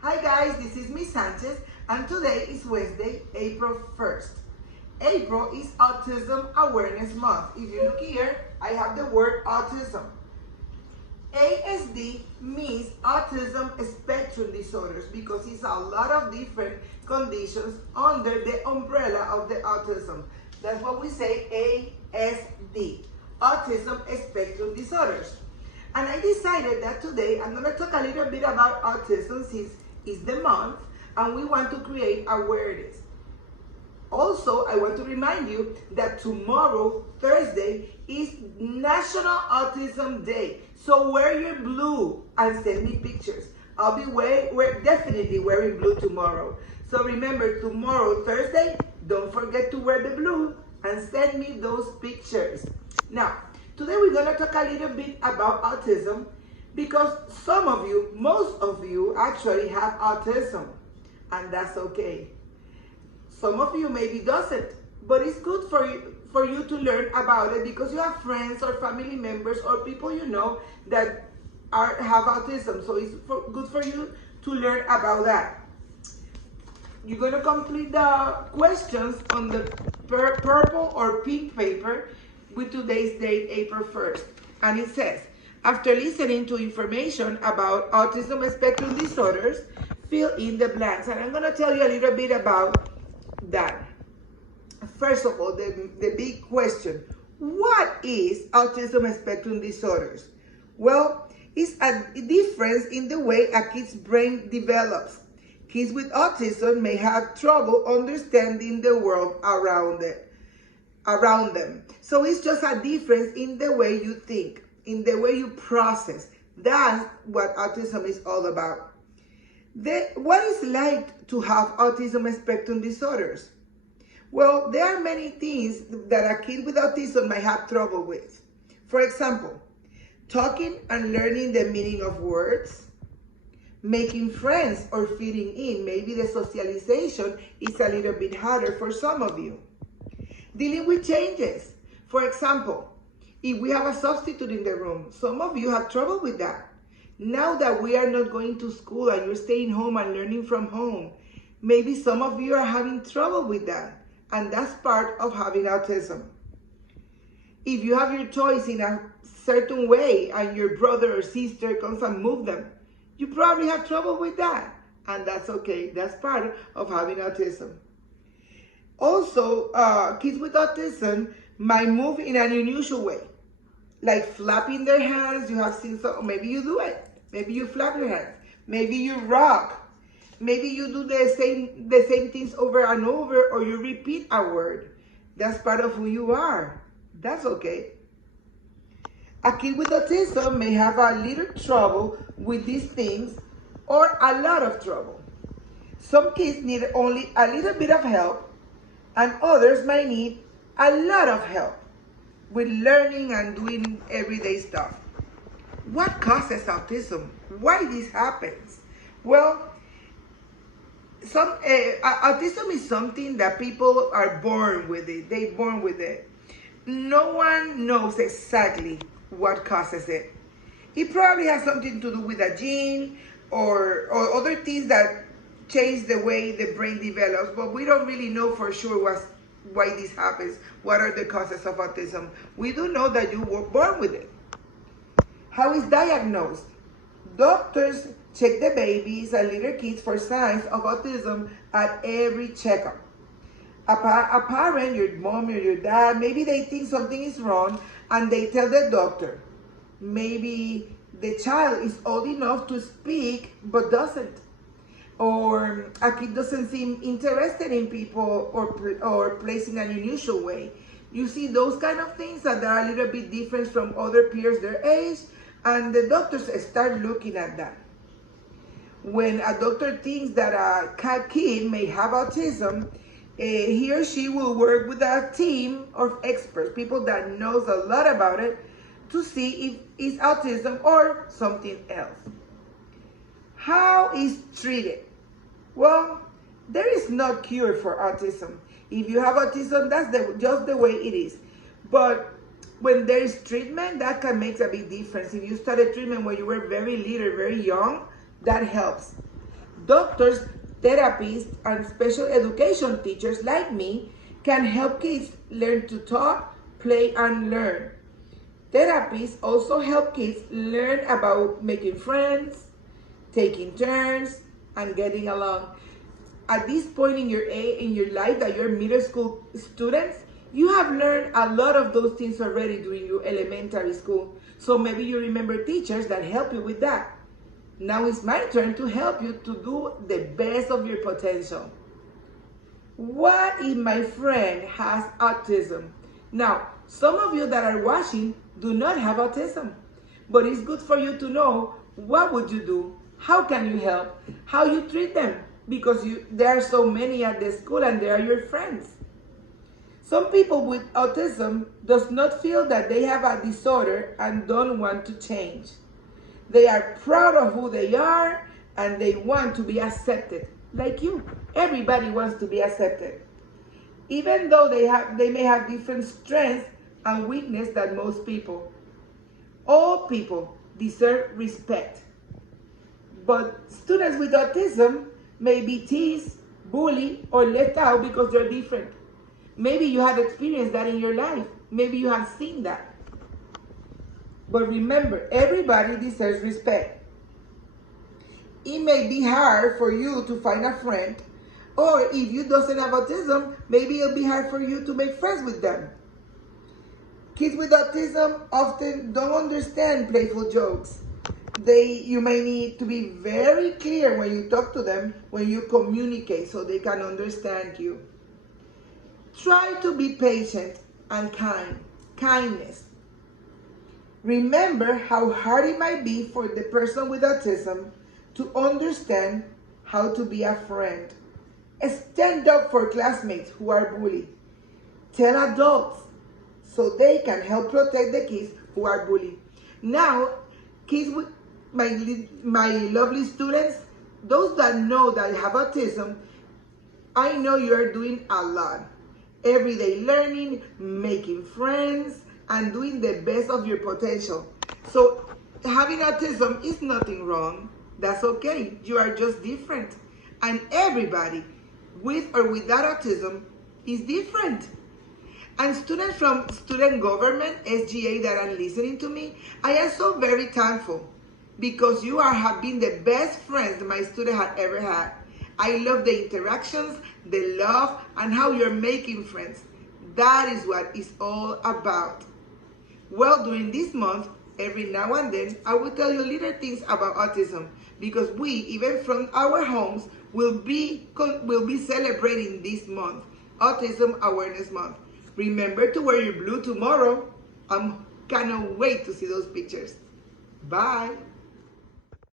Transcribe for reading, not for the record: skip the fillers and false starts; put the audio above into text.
Hi guys, this is Miss Sanchez and today is Wednesday, April 1st. April is Autism Awareness Month. If you look here, I have the word autism. ASD means Autism Spectrum Disorders because it's a lot of different conditions under the umbrella of the autism. That's what we say ASD, Autism Spectrum Disorders. And I decided that today I'm going to talk a little bit about autism since it's the month and we want to create awareness. Also, I want to remind you that tomorrow, Thursday, is National Autism Day. So wear your blue and send me pictures. I'll be definitely wearing blue tomorrow. So remember, tomorrow, Thursday, don't forget to wear the blue and send me those pictures. Now, today we're going to talk a little bit about autism because some of you, most of you actually have autism, and that's okay. Some of you maybe doesn't, but it's good for you to learn about it because you have friends or family members or people you know that have autism. So it's good for you to learn about that. You're going to complete the questions on the purple or pink paper with today's date, April 1st. And it says, after listening to information about autism spectrum disorders, fill in the blanks. And I'm going to tell you a little bit about that. First of all, the big question, what is autism spectrum disorders? Well, it's a difference in the way a kid's brain develops. Kids with autism may have trouble understanding the world around them. So it's just a difference in the way you think, in the way you process. That's what autism is all about. What is like to have autism spectrum disorders? Well, there are many things that a kid with autism might have trouble with. For example, talking and learning the meaning of words, making friends or fitting in. Maybe the socialization is a little bit harder for some of you. Dealing with changes. For example, if we have a substitute in the room, some of you have trouble with that. Now that we are not going to school and you're staying home and learning from home, maybe some of you are having trouble with that. And that's part of having autism. If you have your toys in a certain way and your brother or sister comes and moves them, you probably have trouble with that. And that's okay. That's part of having autism. Also, kids with autism might move in an unusual way, like flapping their hands. You have seen some, maybe you do it. Maybe you flap your hands. Maybe you rock. Maybe you do the same things over and over, or you repeat a word. That's part of who you are. That's okay. A kid with autism may have a little trouble with these things or a lot of trouble. Some kids need only a little bit of help, and others might need a lot of help with learning and doing everyday stuff. What causes autism? Why this happens? Well, autism is something that people are born with it. They're born with it. No one knows exactly what causes it. It probably has something to do with a gene or other things that change the way the brain develops, but we don't really know for sure why this happens. What are the causes of autism? We do know that you were born with it. How is diagnosed? Doctors check the babies and little kids for signs of autism at every checkup. A parent, your mom or your dad, maybe they think something is wrong and they tell the doctor. Maybe the child is old enough to speak but doesn't. Or a kid doesn't seem interested in people or plays in an unusual way. You see those kind of things that are a little bit different from other peers their age, and the doctors start looking at that. When a doctor thinks that a kid may have autism, he or she will work with a team of experts, people that knows a lot about it, to see if it's autism or something else. How is treated? Well, there is no cure for autism. If you have autism, that's just the way it is. But when there is treatment, that can make a big difference. If you started treatment when you were very little, very young, that helps. Doctors, therapists, and special education teachers like me can help kids learn to talk, play, and learn. Therapists also help kids learn about making friends, taking turns, and getting along. At this point in your life that you're middle school students, you have learned a lot of those things already during your elementary school. So maybe you remember teachers that help you with that. Now it's my turn to help you to do the best of your potential. What if my friend has autism? Now, some of you that are watching do not have autism, but it's good for you to know what would you do, how can you help, how you treat them, because there are so many at the school and they are your friends. Some people with autism does not feel that they have a disorder and don't want to change. They are proud of who they are and they want to be accepted, like you. Everybody wants to be accepted. Even though they may have different strengths and weaknesses than most people. All people deserve respect. But students with autism may be teased, bullied, or left out because they're different. Maybe you have experienced that in your life. Maybe you have seen that. But remember, everybody deserves respect. It may be hard for you to find a friend, or if you doesn't have autism, maybe it'll be hard for you to make friends with them. Kids with autism often don't understand playful jokes. You may need to be very clear when you talk to them, when you communicate, so they can understand you. Try to be patient and kind. Kindness. Remember how hard it might be for the person with autism to understand how to be a friend. Stand up for classmates who are bullied. Tell adults so they can help protect the kids who are bullied. Now, kids with my lovely students, those that know that have autism, I know you're doing a lot. Everyday learning, making friends, and doing the best of your potential. So having autism is nothing wrong. That's okay. You are just different. And everybody with or without autism is different. And students from student government, SGA, that are listening to me, I am so very thankful because you have been the best friends my student had ever had. I love the interactions, the love, and how you're making friends. That is what it's all about. Well, during this month, every now and then, I will tell you little things about autism because we, even from our homes, will be celebrating this month, Autism Awareness Month. Remember to wear your blue tomorrow. I'm gonna wait to see those pictures. Bye.